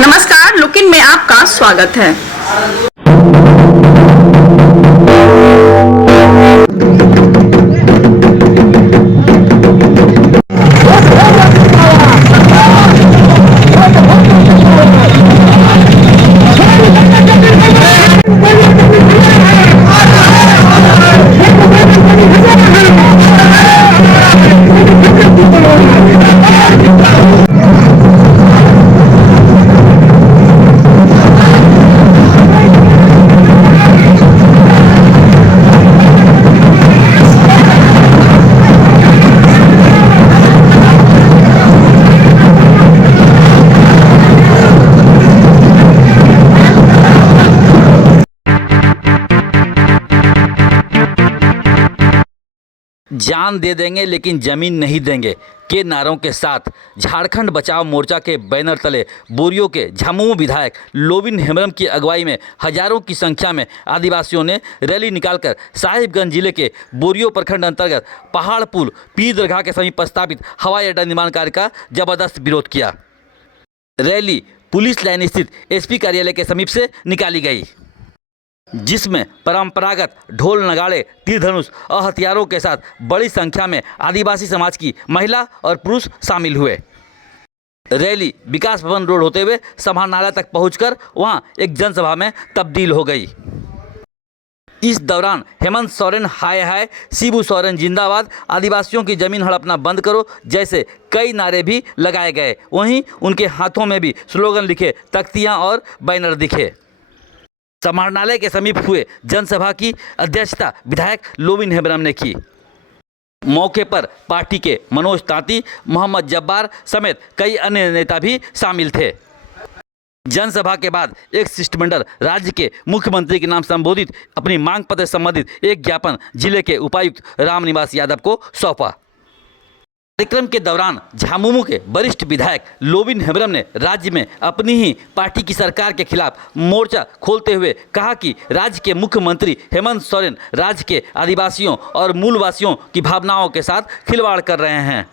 नमस्कार, लुकिन में आपका स्वागत है। जान दे देंगे लेकिन जमीन नहीं देंगे के नारों के साथ झारखंड बचाओ मोर्चा के बैनर तले बोरियो के झामुमो विधायक लोबिन हेम्ब्रम की अगुवाई में हजारों की संख्या में आदिवासियों ने रैली निकालकर साहिबगंज जिले के बोरियो प्रखंड अंतर्गत पहाड़ पुल पीर दरगाह के समीप प्रस्तावित हवाई अड्डा निर्माण कार्य का जबरदस्त विरोध किया। रैली पुलिस लाइन स्थित एसपी कार्यालय के समीप से निकाली गई, जिसमें परंपरागत ढोल नगाड़े तीर धनुष और हथियारों के साथ बड़ी संख्या में आदिवासी समाज की महिला और पुरुष शामिल हुए। रैली विकास भवन रोड होते हुए समाहरणालय तक पहुंचकर वहां एक जनसभा में तब्दील हो गई। इस दौरान हेमंत सोरेन हाय हाय, शिबू सोरेन जिंदाबाद, आदिवासियों की जमीन हड़पना बंद करो जैसे कई नारे भी लगाए गए। वहीं उनके हाथों में भी स्लोगन लिखे तख्तियां और बैनर दिखे। समाहरणालय के समीप हुए जनसभा की अध्यक्षता विधायक लोबिन हेम्ब्रम ने की। मौके पर पार्टी के मनोज तांती, मोहम्मद जब्बार समेत कई अन्य नेता भी शामिल थे। जनसभा के बाद एक शिष्टमंडल राज्य के मुख्यमंत्री के नाम संबोधित अपनी मांग पत्र संबंधित एक ज्ञापन जिले के उपायुक्त रामनिवास यादव को सौंपा। कार्यक्रम के दौरान झामुमो के वरिष्ठ विधायक लोबिन हेम्ब्रम ने राज्य में अपनी ही पार्टी की सरकार के खिलाफ मोर्चा खोलते हुए कहा कि राज्य के मुख्यमंत्री हेमंत सोरेन राज्य के आदिवासियों और मूलवासियों की भावनाओं के साथ खिलवाड़ कर रहे हैं।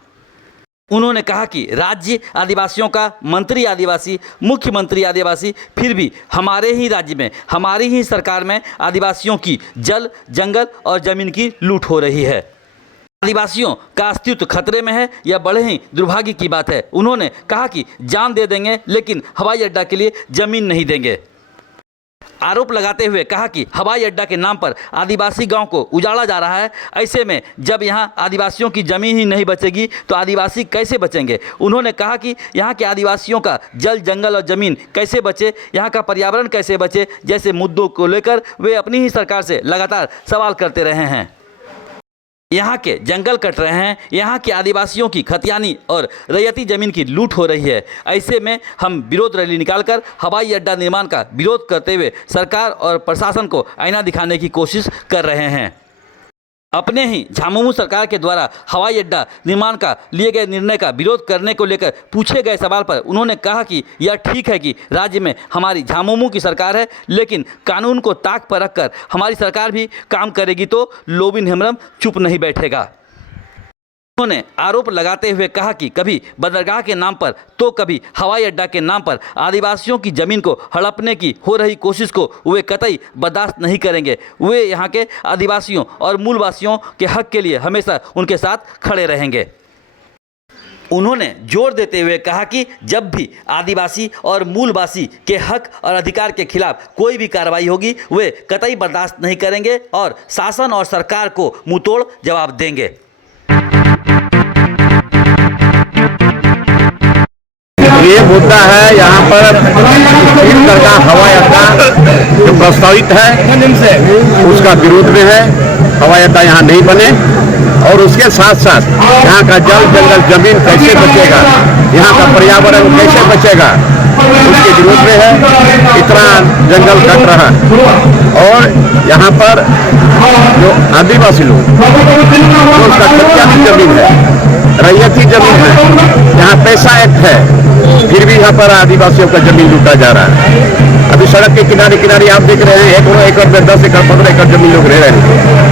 उन्होंने कहा कि राज्य आदिवासियों का, मंत्री आदिवासी, मुख्यमंत्री आदिवासी, फिर भी हमारे ही राज्य में, हमारी ही सरकार में आदिवासियों की जल, जंगल और जमीन की लूट हो रही है। आदिवासियों का अस्तित्व खतरे में है, यह बड़े ही दुर्भाग्य की बात है। उन्होंने कहा कि जान दे देंगे लेकिन हवाई अड्डा के लिए जमीन नहीं देंगे। आरोप लगाते हुए कहा कि हवाई अड्डा के नाम पर आदिवासी गांव को उजाड़ा जा रहा है। ऐसे में जब यहां आदिवासियों की जमीन ही नहीं बचेगी तो आदिवासी कैसे बचेंगे। उन्होंने कहा कि यहां के आदिवासियों का जल, जंगल और ज़मीन कैसे बचे, यहां का पर्यावरण कैसे बचे जैसे मुद्दों को लेकर वे अपनी ही सरकार से लगातार सवाल करते रहे हैं। यहाँ के जंगल कट रहे हैं, यहाँ के आदिवासियों की खतियानी और रैयती जमीन की लूट हो रही है। ऐसे में हम विरोध रैली निकालकर हवाई अड्डा निर्माण का विरोध करते हुए सरकार और प्रशासन को आईना दिखाने की कोशिश कर रहे हैं। अपने ही झामुमो सरकार के द्वारा हवाई अड्डा निर्माण का लिए गए निर्णय का विरोध करने को लेकर पूछे गए सवाल पर उन्होंने कहा कि यह ठीक है कि राज्य में हमारी झामुमो की सरकार है, लेकिन कानून को ताक पर रखकर हमारी सरकार भी काम करेगी तो लोबिन हेम्ब्रम चुप नहीं बैठेगा। उन्होंने आरोप लगाते हुए कहा कि कभी बंदरगाह के नाम पर तो कभी हवाई अड्डा के नाम पर आदिवासियों की जमीन को हड़पने की हो रही कोशिश को वे कतई बर्दाश्त नहीं करेंगे। वे यहाँ के आदिवासियों और मूलवासियों के हक के लिए हमेशा उनके साथ खड़े रहेंगे। उन्होंने जोर देते हुए कहा कि जब भी आदिवासी और मूलवासी के हक और अधिकार के खिलाफ कोई भी कार्रवाई होगी वे कतई बर्दाश्त नहीं करेंगे और शासन और सरकार को मुंहतोड़ जवाब देंगे। ये मुद्दा है यहाँ पर पीर दरगाह हवाई अड्डा जो प्रस्तावित है उसका विरोध में है। हवाई अड्डा यहाँ नहीं बने और उसके साथ साथ यहाँ का जल जंगल जमीन कैसे बचेगा, यहाँ का पर्यावरण कैसे बचेगा, उसकी जरूरत में है। इतना जंगल कट रहा और यहाँ पर जो आदिवासी लोग जो उसका कच्चा जमीन है, रैयती जमीन है, यहाँ पैसा एक्ट है, फिर भी यहाँ पर आदिवासियों का जमीन लूटा जा रहा है। अभी सड़क के किनारे किनारे आप देख रहे हैं 1 एकड़ में 10 एकड़ 15 एकड़ जमीन लोग रह रहे हैं।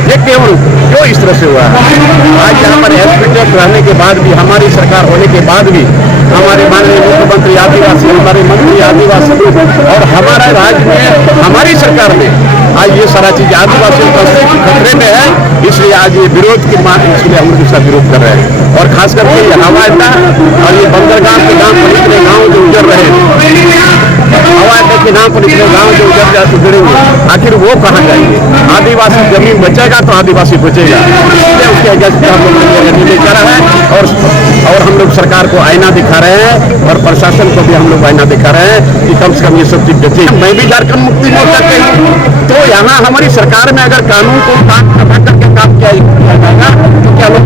ये क्यों इस तरह से हुआ है? आज यहाँ पर एसपीटेक रहने के बाद भी, हमारी सरकार होने के बाद भी, हमारे माननीय मुख्यमंत्री आदिवासी, हमारे मंत्री आदिवासी और हमारे राज्य में हमारी सरकार में आज ये सारा चीज आदिवासियों का खतरे में है। इसलिए आज ये विरोध की मांग, इसलिए हम लोग इसका विरोध कर रहे हैं। और खास करके ये हवा अड्डा और ये बंदरगाह के नाम पर इतने गाँव जो उजड़ रहे हैं, हवा अड्डे के नाम पर इतने गाँव जो उजड़ेंगे, आखिर वो कहाँ जाएंगे? आदिवासी जमीन बचेगा तो आदिवासी बचेगा। इसलिए उसके अगेंस्ट हम लोग लेकर रहे हैं और हम लोग सरकार को आईना दिखा रहे हैं और प्रशासन को भी हम लोग आईना दिखा रहे हैं कि कम से कम ये सब चीज बचे। मैं भी झारखंड मुक्ति मोर्चा के हूँ, तो यहाँ हमारी सरकार में अगर कानून को करके काम किया जाएगा तो क्या लोग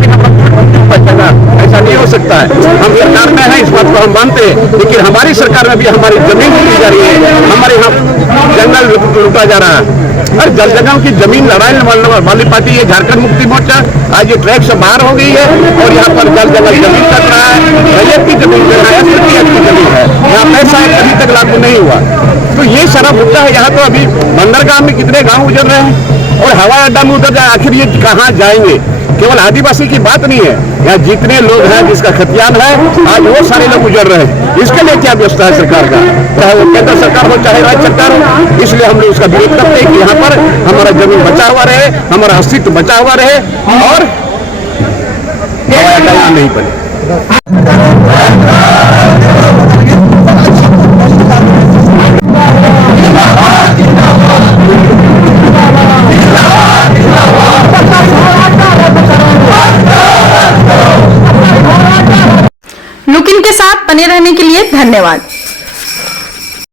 बचेगा? ऐसा नहीं हो सकता है। हम सरकार में हैं, इस बात को हम मानते हैं, लेकिन हमारी सरकार में भी हमारी जमीन लूटी जा रही है, हमारे यहाँ जंगल लूटा जा रहा है। और जल जंगल की जमीन लड़ाई वाली पार्टी है झारखंड मुक्ति मोर्चा। आज ये ट्रैक से बाहर हो गई है और यहाँ पर जल जंगल जमीन कट रहा है, रैयत की जमीन कट रहा है, एसपीटेक की जमीन है, यहाँ पैसा अभी तक लागू नहीं हुआ। तो ये सारा मुद्दा है। यहाँ तो अभी बंदरगाह में कितने गाँव उजड़ रहे हैं और हवाई अड्डा में उतर जाए, आखिर ये कहाँ जाएंगे? केवल आदिवासी की बात नहीं है, यहाँ जितने लोग हैं जिसका खतियान है, आज वो सारे लोग गुजर रहे हैं। इसके लिए क्या व्यवस्था है सरकार का, चाहे वो केंद्र सरकार हो चाहे राज्य सरकार हो? इसलिए हम लोग उसका विरोध करते हैं कि यहाँ पर हमारा जमीन बचा हुआ रहे, हमारा अस्तित्व बचा हुआ रहे और हवाई अड्डा यहाँ नहीं बने। लुक इन के साथ बने रहने के लिए धन्यवाद।